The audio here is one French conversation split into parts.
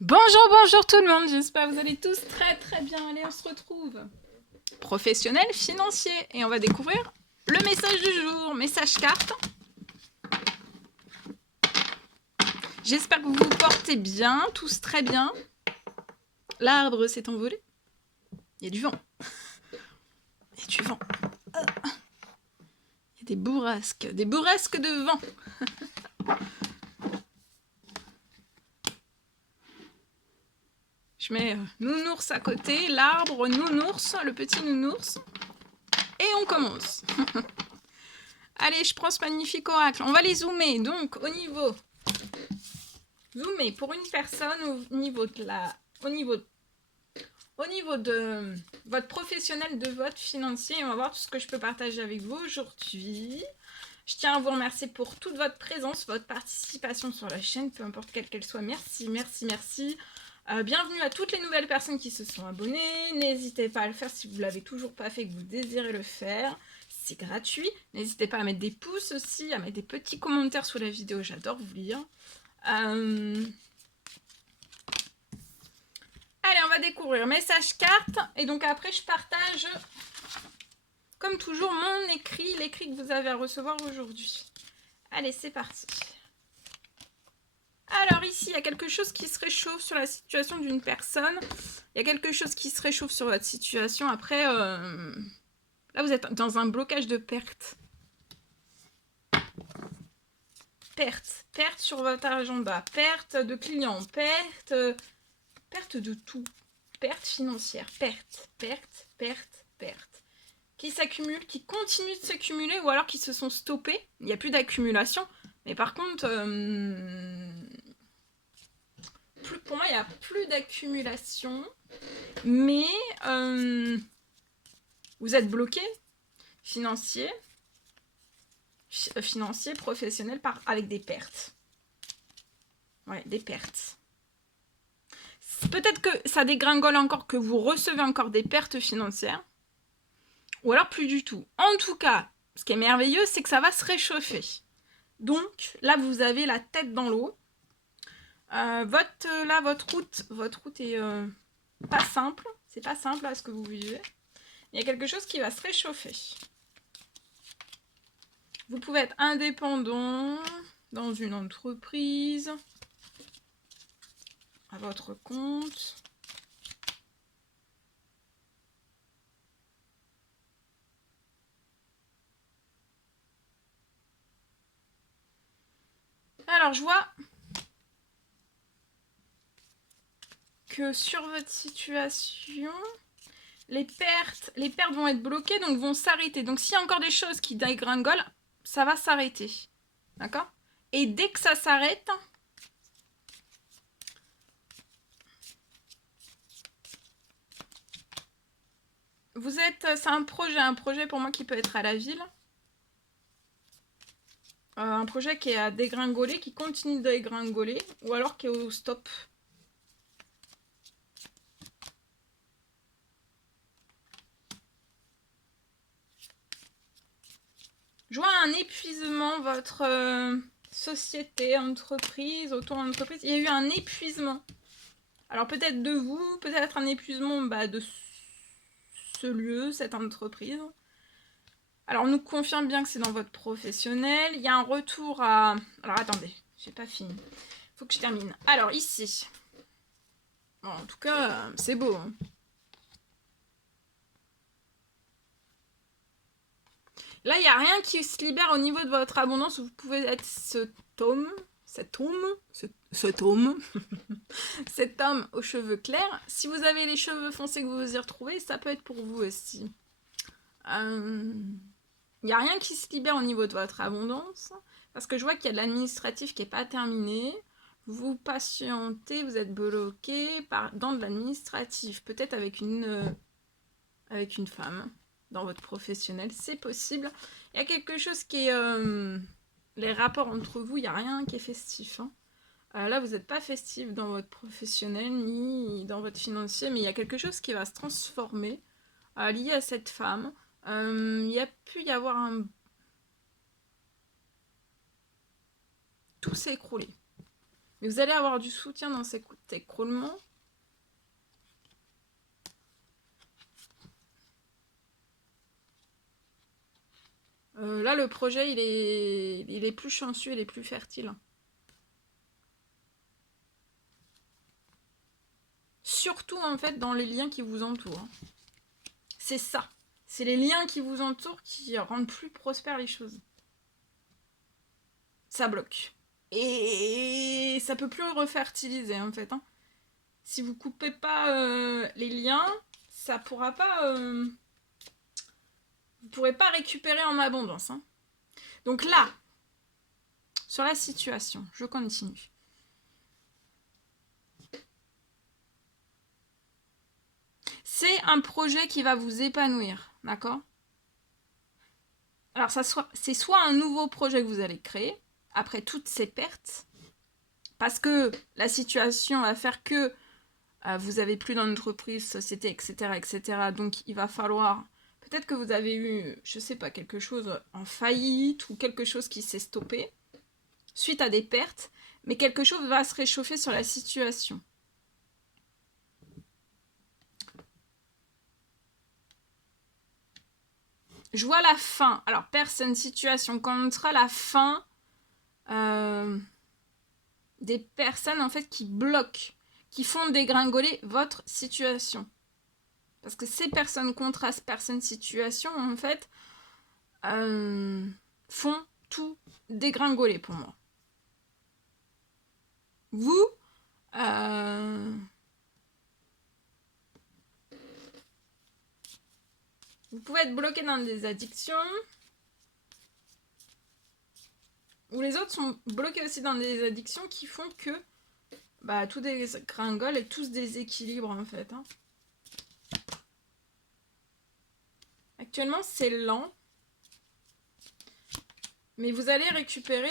Bonjour, bonjour tout le monde, j'espère que vous allez tous très bien. Allez, on se retrouve. Professionnel, financier, et on va découvrir le message du jour, message carte. J'espère que vous vous portez bien, tous très bien. L'arbre s'est envolé. Il y a du vent. Il y a du vent. Il y a des bourrasques de vent. Je mets nounours à côté, l'arbre nounours, le petit nounours. Et on commence. Allez, je prends ce magnifique oracle. On va les zoomer. Donc, au niveau... Zoomer pour une personne au niveau de votre professionnel, de votre financier. On va voir tout ce que je peux partager avec vous aujourd'hui. Je tiens à vous remercier pour toute votre présence, votre participation sur la chaîne, peu importe quelle qu'elle soit. Merci. Bienvenue à toutes les nouvelles personnes qui se sont abonnées. N'hésitez pas à le faire si vous ne l'avez toujours pas fait et que vous désirez le faire. C'est gratuit. N'hésitez pas à mettre des pouces aussi, à mettre des petits commentaires sous la vidéo. J'adore vous lire. Allez, on va découvrir message carte. Et donc après, je partage, comme toujours, mon écrit, l'écrit que vous avez à recevoir aujourd'hui. Allez, c'est parti. Alors ici, il y a quelque chose qui se réchauffe sur la situation d'une personne. Il y a quelque chose qui se réchauffe sur votre situation. Après, là, vous êtes dans un blocage de perte. Perte sur votre agenda. Perte de clients. Perte de tout. Perte financière. Perte. Qui s'accumulent, qui continuent de s'accumuler ou alors qui se sont stoppés. Il n'y a plus d'accumulation. Mais par contre... pour moi, il n'y a plus d'accumulation, mais vous êtes bloqué, financier, professionnel, avec des pertes. Ouais, des pertes. Peut-être que ça dégringole encore, que vous recevez encore des pertes financières, ou alors plus du tout. En tout cas, ce qui est merveilleux, c'est que ça va se réchauffer. Donc, là, vous avez la tête dans l'eau. Votre route est pas simple. C'est pas simple à ce que vous vivez. Il y a quelque chose qui va se réchauffer. Vous pouvez être indépendant dans une entreprise, à votre compte. Alors, je vois que sur votre situation, les pertes vont être bloquées, donc vont s'arrêter. Donc, s'il y a encore des choses qui dégringolent, ça va s'arrêter. D'accord ? Et dès que ça s'arrête, c'est un projet pour moi qui peut être à la ville. Un projet qui est à dégringoler, qui continue de dégringoler, ou alors qui est au stop. Je vois un épuisement, votre société, entreprise, auto-entreprise. Il y a eu un épuisement. Alors peut-être de vous, peut-être un épuisement de ce lieu, cette entreprise. Alors on nous confirme bien que c'est dans votre professionnel. Il y a un retour à... Alors attendez, j'ai pas fini. Faut que je termine. Alors ici. Bon, en tout cas, c'est beau. Hein. Là, il n'y a rien qui se libère au niveau de votre abondance. Vous pouvez être cet homme cet homme aux cheveux clairs. Si vous avez les cheveux foncés que vous vous y retrouvez, ça peut être pour vous aussi. Il n'y a rien qui se libère au niveau de votre abondance. Parce que je vois qu'il y a de l'administratif qui n'est pas terminé. Vous patientez, vous êtes bloqué dans de l'administratif. Peut-être avec une femme dans votre professionnel. C'est possible. Il y a quelque chose qui est... les rapports entre vous, il n'y a rien qui est festif. Hein. Là, vous n'êtes pas festif dans votre professionnel ni dans votre financier, mais il y a quelque chose qui va se transformer lié à cette femme. Il y a pu y avoir un... Tout s'est écroulé. Mais vous allez avoir du soutien dans cet écroulement. Là, le projet, il est plus chanceux, il est plus fertile. Surtout, en fait, dans les liens qui vous entourent. C'est ça. C'est les liens qui vous entourent qui rendent plus prospères les choses. Ça bloque. Et ça peut plus refertiliser, en fait. Hein. Si vous coupez pas les liens, ça pourra pas... vous pourrez pas récupérer en abondance. Hein. Donc là, sur la situation, je continue. C'est un projet qui va vous épanouir, d'accord? Alors, c'est soit un nouveau projet que vous allez créer, après toutes ces pertes, parce que la situation va faire que vous n'avez plus d'entreprise, société, etc., etc. Donc, il va falloir... Peut-être que vous avez eu, je sais pas, quelque chose en faillite ou quelque chose qui s'est stoppé suite à des pertes, mais quelque chose va se réchauffer sur la situation. Je vois la fin. Alors, personne, situation, contrat, la fin des personnes, en fait, qui bloquent, qui font dégringoler votre situation. Parce que ces personnes, contrats, personnes, situation, en fait, font tout dégringoler pour moi. Vous, vous pouvez être bloqué dans des addictions, ou les autres sont bloqués aussi dans des addictions qui font que tout dégringole et tout se déséquilibre en fait. Hein. Actuellement, c'est lent, mais vous allez récupérer...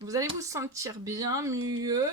vous allez vous sentir bien, mieux.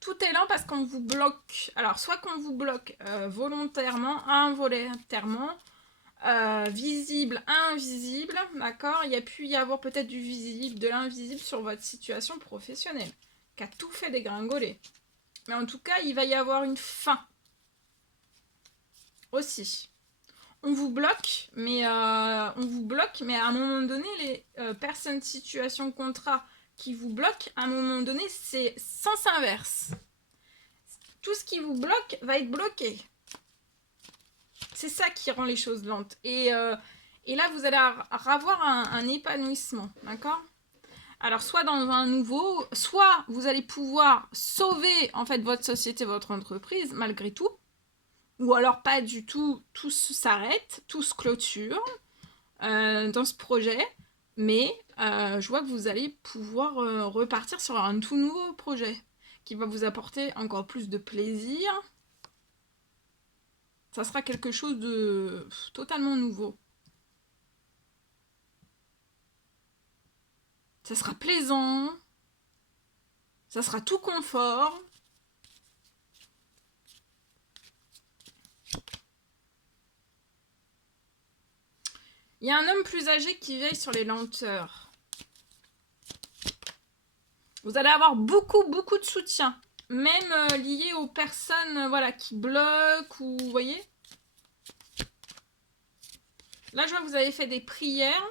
Tout est lent parce qu'on vous bloque. Alors, soit qu'on vous bloque volontairement, involontairement, visible, invisible, d'accord? Il y a pu y avoir peut-être du visible, de l'invisible sur votre situation professionnelle, qui a tout fait dégringoler. Mais en tout cas, il va y avoir une fin. Aussi. On vous bloque, mais à un moment donné, les personnes, situations, contrats qui vous bloquent, à un moment donné, c'est sens inverse. Tout ce qui vous bloque va être bloqué. C'est ça qui rend les choses lentes. Et là, vous allez avoir un épanouissement, d'accord? Alors, soit dans un nouveau, soit vous allez pouvoir sauver, en fait, votre société, votre entreprise, malgré tout. Ou alors pas du tout, tout s'arrête, tout se clôture dans ce projet. Mais je vois que vous allez pouvoir repartir sur un tout nouveau projet qui va vous apporter encore plus de plaisir. Ça sera quelque chose de totalement nouveau. Ça sera plaisant. Ça sera tout confort. Il y a un homme plus âgé qui veille sur les lenteurs. Vous allez avoir beaucoup, beaucoup de soutien. Même lié aux personnes voilà, qui bloquent ou... Vous voyez? Là, je vois que vous avez fait des prières.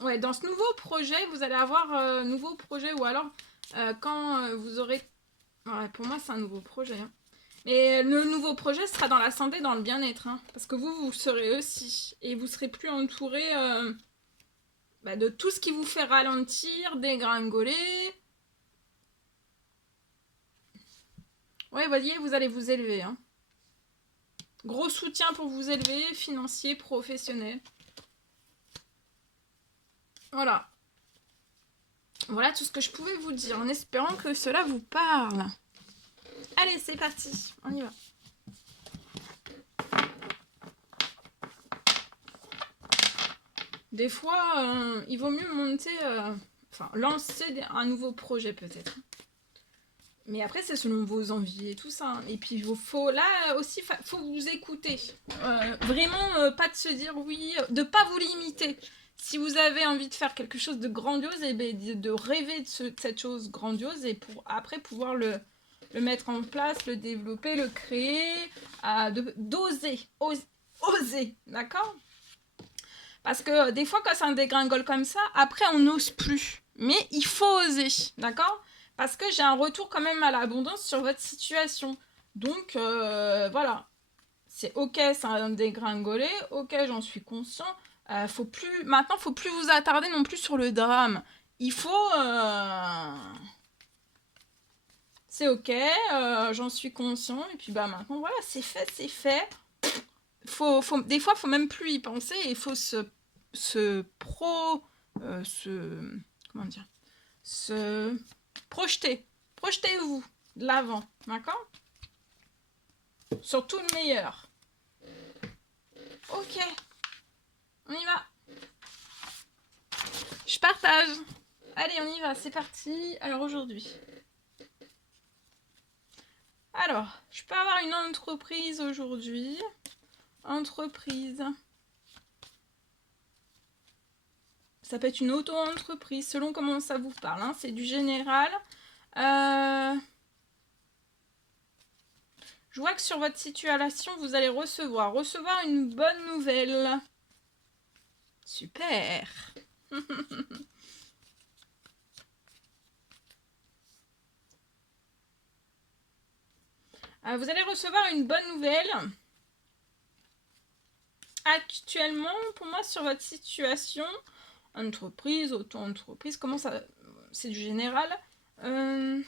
Ouais, dans ce nouveau projet, vous allez avoir nouveau projet ou alors quand vous aurez... Ouais, pour moi, c'est un nouveau projet. Hein. Et le nouveau projet sera dans la santé, dans le bien-être. Hein, parce que vous serez aussi. Et vous serez plus entouré de tout ce qui vous fait ralentir, dégringoler. Ouais, voyez, vous allez vous élever. Hein. Gros soutien pour vous élever, financier, professionnel. Voilà. Voilà tout ce que je pouvais vous dire, en espérant que cela vous parle. Allez, c'est parti, on y va. Des fois, il vaut mieux monter, lancer un nouveau projet peut-être. Mais après, c'est selon vos envies et tout ça. Hein. Et puis, faut là aussi, faut vous écouter. Vraiment, pas de se dire oui, de pas vous limiter. Si vous avez envie de faire quelque chose de grandiose, et ben, de rêver de cette chose grandiose et pour après pouvoir le mettre en place, le développer, le créer, d'oser, oser, d'accord? Parce que des fois, quand ça dégringole comme ça, après, on n'ose plus. Mais il faut oser, d'accord? Parce que j'ai un retour quand même à l'abondance sur votre situation. Donc, voilà. C'est ok, ça a dégringolé. Ok, j'en suis conscient. Maintenant, faut plus vous attarder non plus sur le drame. Il faut... C'est ok, j'en suis conscient. Et puis, bah, maintenant, voilà, c'est fait, c'est fait. Des fois, il faut même plus y penser. Il faut comment dire, se projeter. Projetez-vous de l'avant, d'accord? Sur tout le meilleur. Ok, on y va. Je partage. Allez, on y va, c'est parti. Alors aujourd'hui. Alors, je peux avoir une entreprise aujourd'hui. Entreprise. Ça peut être une auto-entreprise, selon comment ça vous parle. Hein. C'est du général. Je vois que sur votre situation, vous allez recevoir une bonne nouvelle. Super. Vous allez recevoir une bonne nouvelle. Actuellement, pour moi, sur votre situation, entreprise, auto-entreprise, comment ça... C'est du général. Je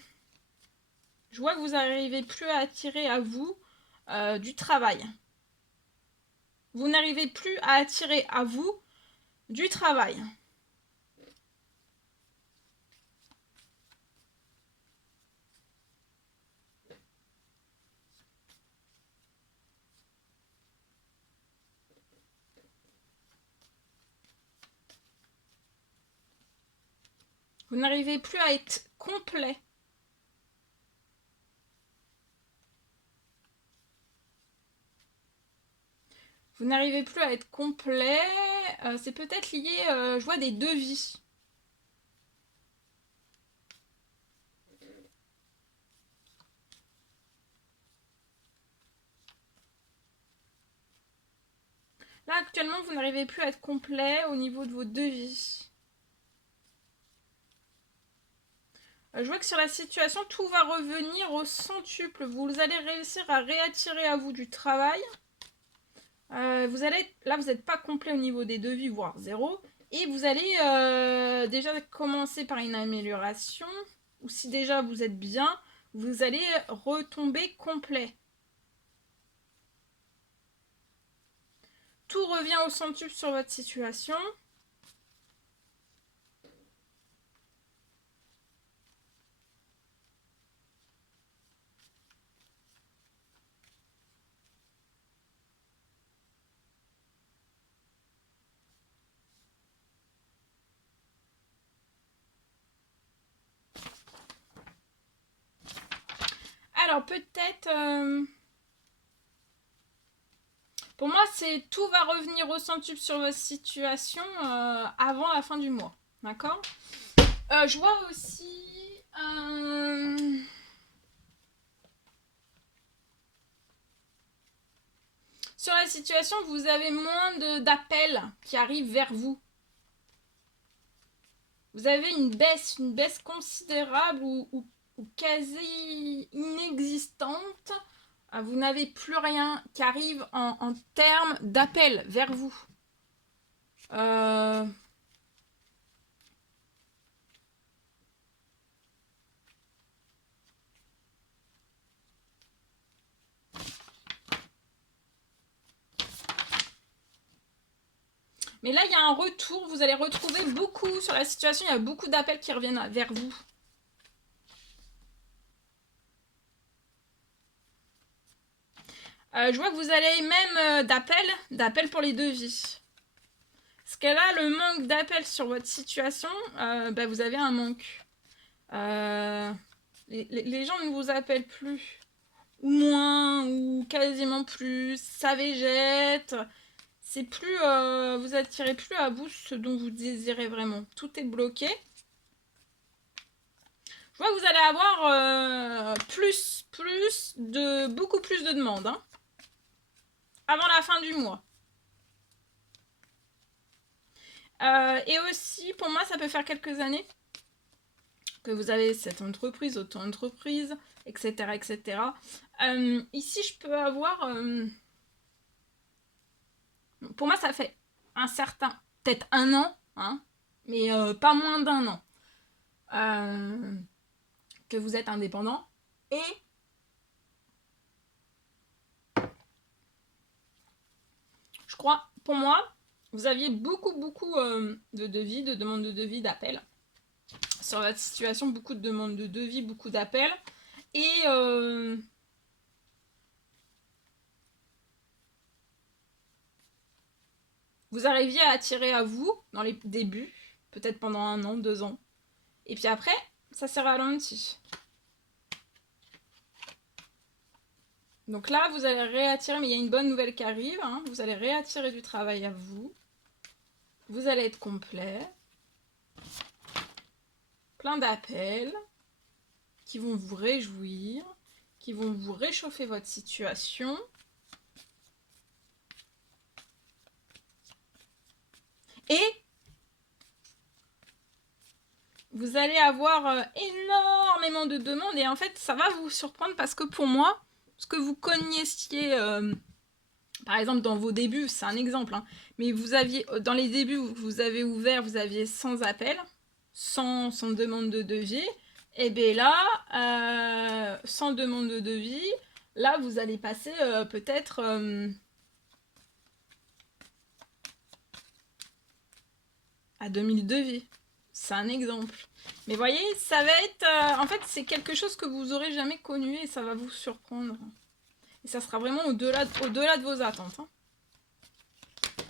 vois que vous n'arrivez plus à attirer à vous du travail. Vous n'arrivez plus à attirer à vous du travail. Vous n'arrivez plus à être complet. Vous n'arrivez plus à être complet. C'est peut-être lié, je vois des devis. Là, actuellement, vous n'arrivez plus à être complet au niveau de vos devis. Je vois que sur la situation, tout va revenir au centuple. Vous allez réussir à réattirer à vous du travail. Là, vous n'êtes pas complet au niveau des devis, voire zéro. Et vous allez déjà commencer par une amélioration. Ou si déjà vous êtes bien, vous allez retomber complet. Tout revient au centuple sur votre situation. Alors peut-être... Pour moi, c'est tout va revenir au centuple sur votre situation avant la fin du mois. D'accord? Je vois aussi... sur la situation, vous avez moins d'appels qui arrivent vers vous. Vous avez une baisse considérable ou quasi inexistante. Vous n'avez plus rien qui arrive en termes d'appels vers vous. Mais là, il y a un retour. Vous allez retrouver beaucoup sur la situation. Il y a beaucoup d'appels qui reviennent vers vous. Je vois que vous allez même d'appels pour les devis. Parce que là, le manque d'appels sur votre situation, vous avez un manque. Les gens ne vous appellent plus. Ou moins, ou quasiment plus. Ça végète. C'est plus... vous attirez plus à vous ce dont vous désirez vraiment. Tout est bloqué. Je vois que vous allez avoir beaucoup plus de demandes. Hein, avant la fin du mois. Et aussi, pour moi, ça peut faire quelques années que vous avez cette entreprise, auto-entreprise, etc. etc. Ici, je peux avoir... pour moi, ça fait un certain... peut-être un an, hein, mais pas moins d'un an. Que vous êtes indépendant. Et je crois, pour moi, vous aviez beaucoup de devis, de demandes de devis, d'appels. Sur votre situation, beaucoup de demandes de devis, beaucoup d'appels. Et vous arriviez à attirer à vous dans les débuts, peut-être pendant 1 an, 2 ans. Et puis après, ça s'est ralenti. Donc là, vous allez réattirer, mais il y a une bonne nouvelle qui arrive. Hein, vous allez réattirer du travail à vous. Vous allez être complet. Plein d'appels qui vont vous réjouir, qui vont vous réchauffer votre situation. Et vous allez avoir énormément de demandes et en fait, ça va vous surprendre parce que pour moi, ce que vous connaissiez, par exemple dans vos débuts, c'est un exemple, hein, mais vous aviez, dans les débuts, vous avez ouvert, vous aviez 100 appels, 100 demandes de devis, et bien là, 100 demandes de devis, là vous allez passer peut-être à 2000 devis. C'est un exemple. Mais voyez, ça va être... en fait, c'est quelque chose que vous aurez jamais connu et ça va vous surprendre. Et ça sera vraiment au-delà de vos attentes. Hein.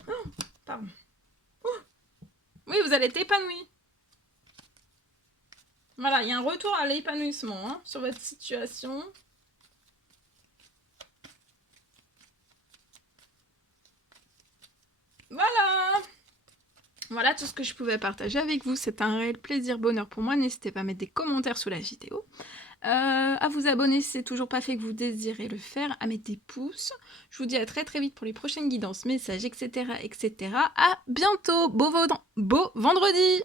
Oh, pardon. Oh. Oui, vous allez être épanoui. Voilà, il y a un retour à l'épanouissement hein, sur votre situation. Voilà. Voilà tout ce que je pouvais partager avec vous. C'est un réel plaisir, bonheur pour moi. N'hésitez pas à mettre des commentaires sous la vidéo. À vous abonner si c'est toujours pas fait que vous désirez le faire, à mettre des pouces. Je vous dis à très vite pour les prochaines guidances, messages, etc. etc. À bientôt, beau vendredi.